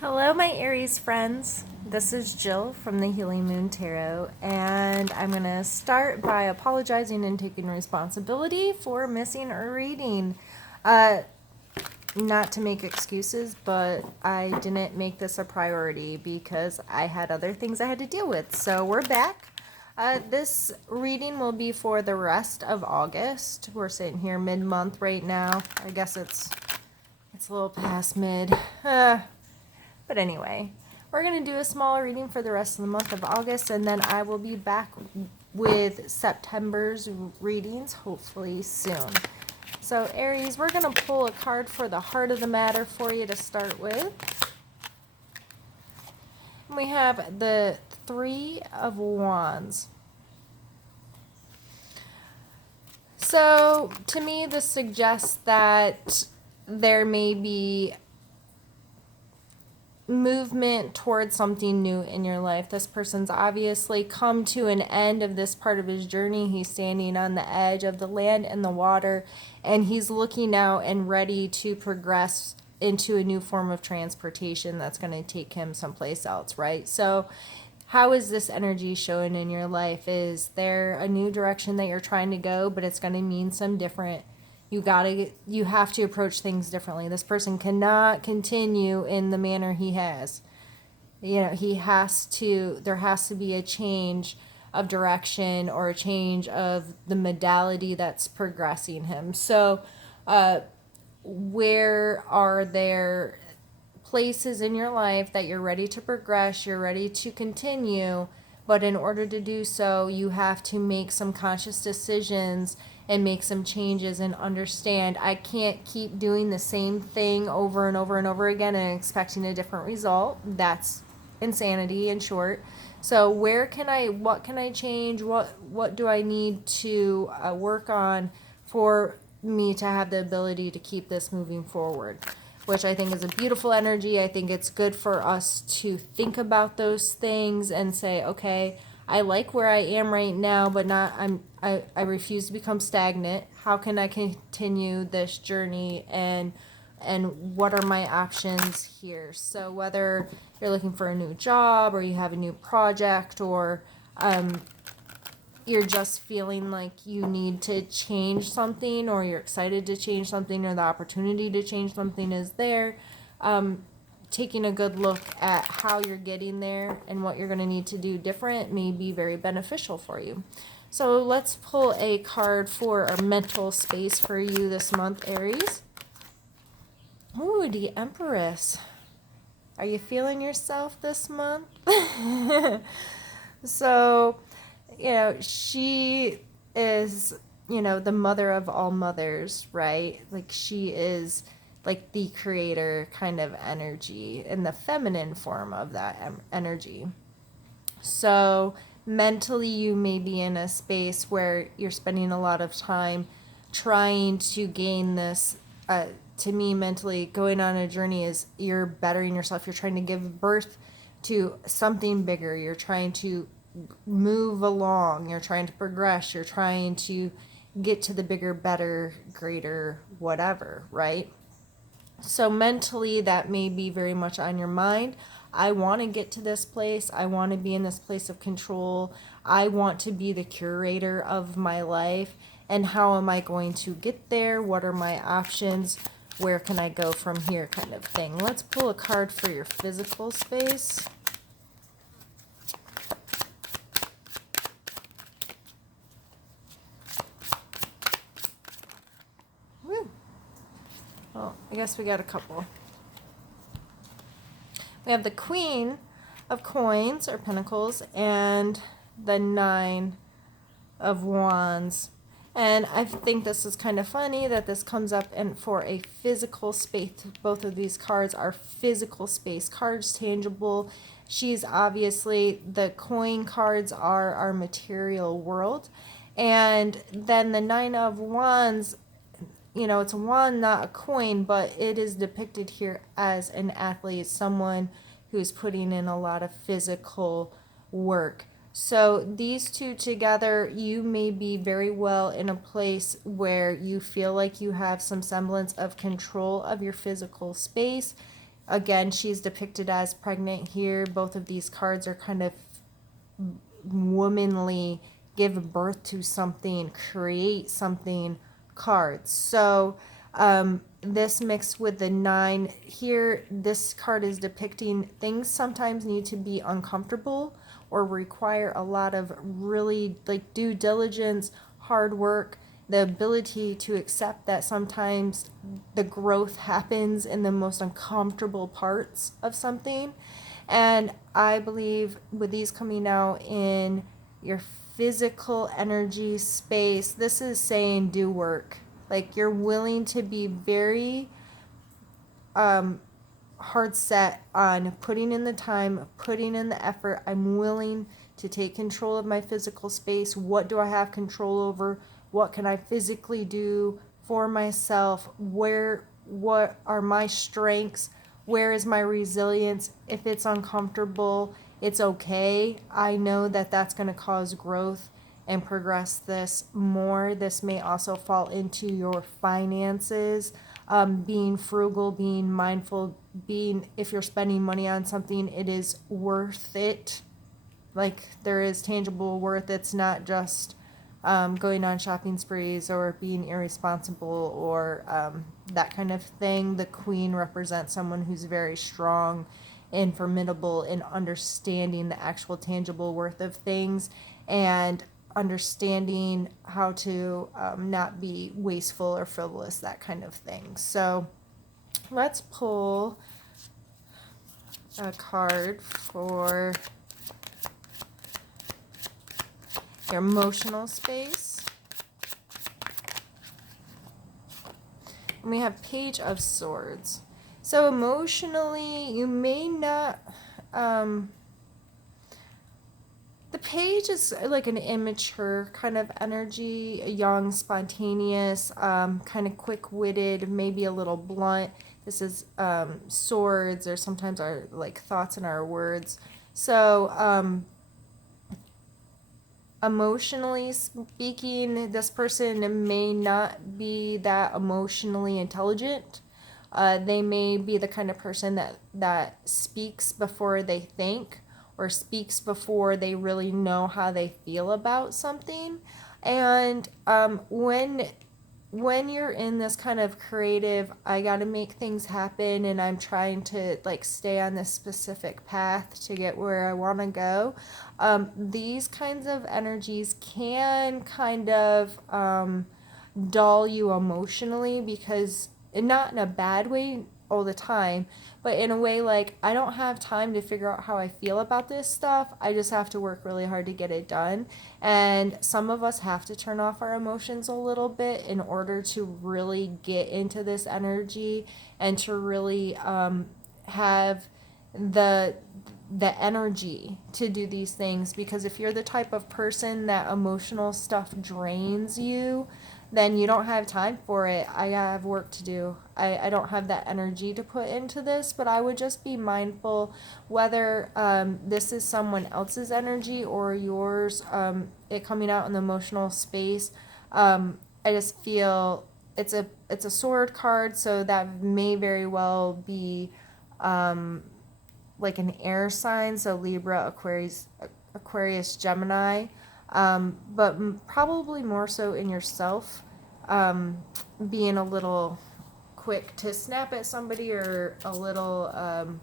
Hello, my Aries friends. This is Jill from the Healing Moon Tarot, and I'm going to start by apologizing and taking responsibility for missing a reading. Uh, Not to make excuses, but I didn't make this a priority because I had other things I had to deal with. So we're back. This reading will be for the rest of August. We're sitting here mid-month right now. I guess it's a little past mid. But anyway, we're going to do a small reading for the rest of the month of August, and then I will be back with September's readings hopefully soon. So Aries, we're going to pull a card for the heart of the matter for you to start with. And we have the Three of Wands. So to me, this suggests that there may be movement towards something new in your life. This person's obviously come to an end of this part of his journey. He's standing on the edge of the land and the water, and he's looking out and ready to progress into a new form of transportation that's going to take him someplace else, right? So how is this energy showing in your life? Is there a new direction that you're trying to go, but it's going to mean some different? You have to approach things differently. This person cannot continue in the manner he has. There has to be a change of direction or a change of the modality that's progressing him. So, where are there places in your life that you're ready to progress, you're ready to continue, but in order to do so, you have to make some conscious decisions and make some changes and understand I can't keep doing the same thing over and over and over again and expecting a different result. That's insanity in short. So what can I change? What do I need to work on for me to have the ability to keep this moving forward? Which I think is a beautiful energy. I think it's good for us to think about those things and say, okay, I like where I am right now, but I refuse to become stagnant. How can I continue this journey, and what are my options here? So whether you're looking for a new job or you have a new project, or you're just feeling like you need to change something, or you're excited to change something, or the opportunity to change something is there, taking a good look at how you're getting there and what you're going to need to do different may be very beneficial for you. So let's pull a card for a mental space for you this month, Aries. Ooh, the Empress. Are you feeling yourself this month? So, she is, the mother of all mothers, right? Like, she is like the creator kind of energy in the feminine form of that energy. So mentally, you may be in a space where you're spending a lot of time trying to gain this. To me, mentally, going on a journey is you're bettering yourself. You're trying to give birth to something bigger. You're trying to move along. You're trying to progress. You're trying to get to the bigger, better, greater, whatever, right? So mentally, that may be very much on your mind. I want to get to this place. I want to be in this place of control. I want to be the curator of my life. And how am I going to get there? What are my options? Where can I go from here, kind of thing. Let's pull a card for your physical space. Woo. Well, I guess we got a couple. We have the Queen of Coins or Pentacles and the Nine of Wands. And I think this is kind of funny that this comes up and for a physical space. Both of these cards are physical space cards, tangible. She's obviously, the coin cards are our material world. And then the Nine of Wands, it's a wand, not a coin, but it is depicted here as an athlete, someone who's putting in a lot of physical work. So these two together, you may be very well in a place where you feel like you have some semblance of control of your physical space. Again, she's depicted as pregnant here. Both of these cards are kind of womanly, give birth to something, create something cards. So this mixed with the 9 here, this card is depicting things sometimes need to be uncomfortable or require a lot of really like due diligence, hard work, the ability to accept that sometimes the growth happens in the most uncomfortable parts of something. And I believe with these coming out in your physical energy space, this is saying do work. Like you're willing to be very hard set on putting in the time, putting in the effort. I'm willing to take control of my physical space. What do I have control over? What can I physically do for myself? What are my strengths? Where is my resilience? If it's uncomfortable, it's okay. I know that that's going to cause growth and progress this more. This may also fall into your finances, being frugal, being mindful, being, if you're spending money on something, it is worth it. Like there is tangible worth. It's not just going on shopping sprees or being irresponsible or that kind of thing. The queen represents someone who's very strong and formidable in understanding the actual tangible worth of things and understanding how to not be wasteful or frivolous, that kind of thing. So let's pull a card for your emotional space. And we have Page of Swords. So emotionally, you may not... the page is like an immature kind of energy, young, spontaneous, kind of quick-witted, maybe a little blunt. This is swords, or sometimes our like thoughts and our words. So emotionally speaking, this person may not be that emotionally intelligent. They may be the kind of person that speaks before they think, or speaks before they really know how they feel about something. And when you're in this kind of creative, I got to make things happen and I'm trying to like stay on this specific path to get where I want to go, these kinds of energies can kind of dull you emotionally, because not in a bad way all the time, but in a way like I don't have time to figure out how I feel about this stuff. I just have to work really hard to get it done. And some of us have to turn off our emotions a little bit in order to really get into this energy and to really have the energy to do these things. Because if you're the type of person that emotional stuff drains you, then you don't have time for it. I have work to do. I don't have that energy to put into this, but I would just be mindful whether this is someone else's energy or yours, it coming out in the emotional space. I just feel it's a sword card, so that may very well be like an air sign, so Libra, Aquarius, Gemini. But probably more so in yourself, being a little quick to snap at somebody or a little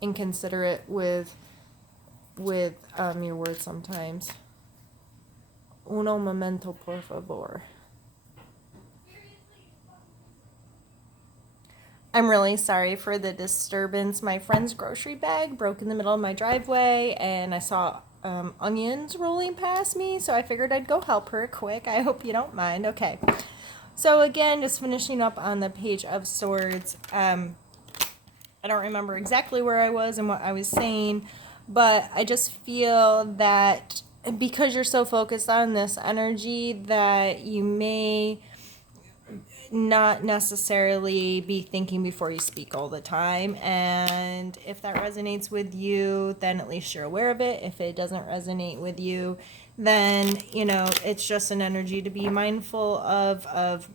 inconsiderate with your words sometimes. Uno momento, por favor. I'm really sorry for the disturbance. My friend's grocery bag broke in the middle of my driveway, and I saw onions rolling past me, so I figured I'd go help her quick. I hope you don't mind. Okay. So again, just finishing up on the Page of Swords. I don't remember exactly where I was and what I was saying, but I just feel that because you're so focused on this energy that you may not necessarily be thinking before you speak all the time. And if that resonates with you, then at least you're aware of it. If it doesn't resonate with you, then, it's just an energy to be mindful of,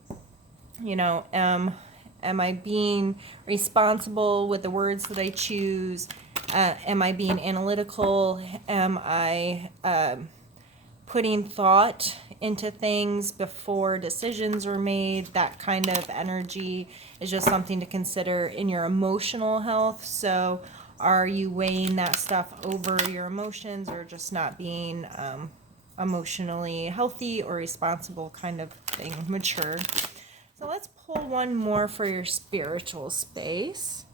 Am I being responsible with the words that I choose? Am I being analytical? Am I putting thought into things before decisions are made? That kind of energy is just something to consider in your emotional health. So are you weighing that stuff over your emotions, or just not being emotionally healthy or responsible kind of thing, mature? So let's pull one more for your spiritual space.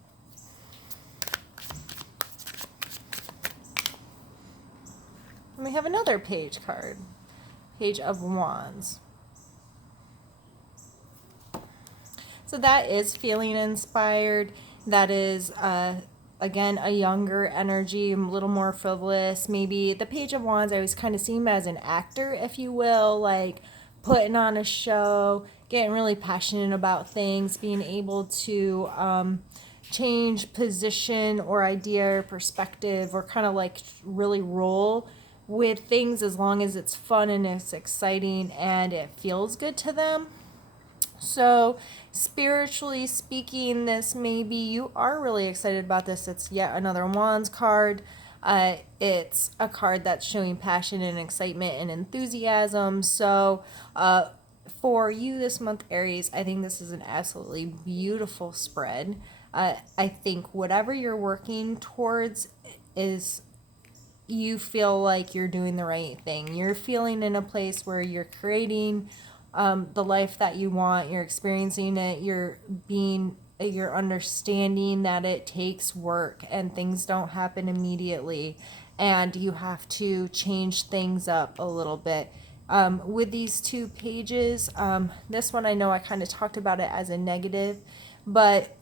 And we have another page card. Page of Wands. So that is feeling inspired. That is, again, a younger energy, a little more frivolous. Maybe the Page of Wands, I always kind of see him as an actor, if you will, like putting on a show, getting really passionate about things, being able to change position or idea or perspective, or kind of like really roll with things as long as it's fun and it's exciting and it feels good to them. So, spiritually speaking, this maybe you are really excited about this. It's yet another Wands card. It's a card that's showing passion and excitement and enthusiasm. So, for you this month, Aries, I think this is an absolutely beautiful spread. I think whatever you're working towards is, you feel like you're doing the right thing. You're feeling in a place where you're creating the life that you want. You're experiencing it. You're understanding that it takes work and things don't happen immediately, and you have to change things up a little bit. With these two pages, this one I know I kind of talked about it as a negative, but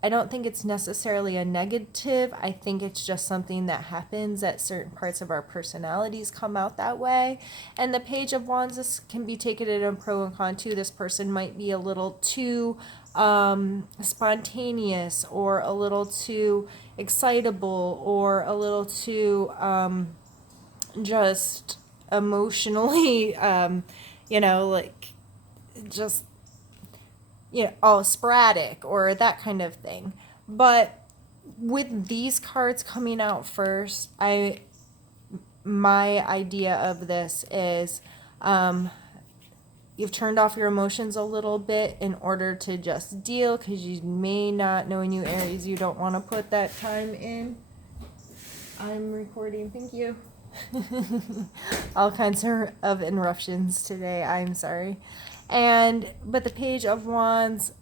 I don't think it's necessarily a negative. I think it's just something that happens, that certain parts of our personalities come out that way. And the Page of Wands, this can be taken in a pro and con too. This person might be a little too spontaneous, or a little too excitable, or a little too just emotionally, like just all sporadic or that kind of thing. But with these cards coming out first, my idea of this is you've turned off your emotions a little bit in order to just deal, because you may not, knowing you Aries, you don't want to put that time in. I'm recording, thank you. All kinds of interruptions today, I'm sorry. But the Page of Wands,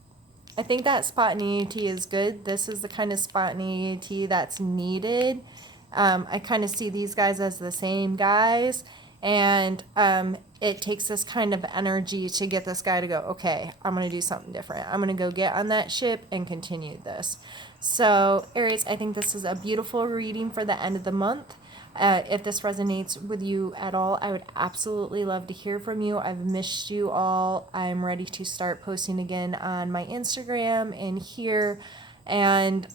I think that spontaneity is good. This is the kind of spontaneity that's needed. I kind of see these guys as the same guys, and it takes this kind of energy to get this guy to go, okay, I'm going to do something different. I'm going to go get on that ship and continue this. So, Aries, I think this is a beautiful reading for the end of the month. If this resonates with you at all, I would absolutely love to hear from you. I've missed you all. I'm ready to start posting again on my Instagram and here, and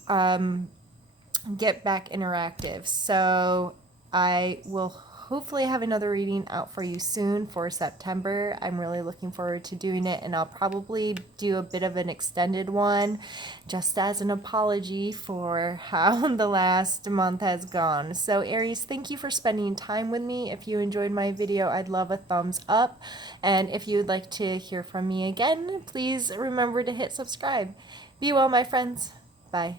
get back interactive. So I will hopefully have another reading out for you soon for September. I'm really looking forward to doing it, and I'll probably do a bit of an extended one just as an apology for how the last month has gone. So Aries, thank you for spending time with me. If you enjoyed my video, I'd love a thumbs up, and if you would like to hear from me again, please remember to hit subscribe. Be well, my friends. Bye.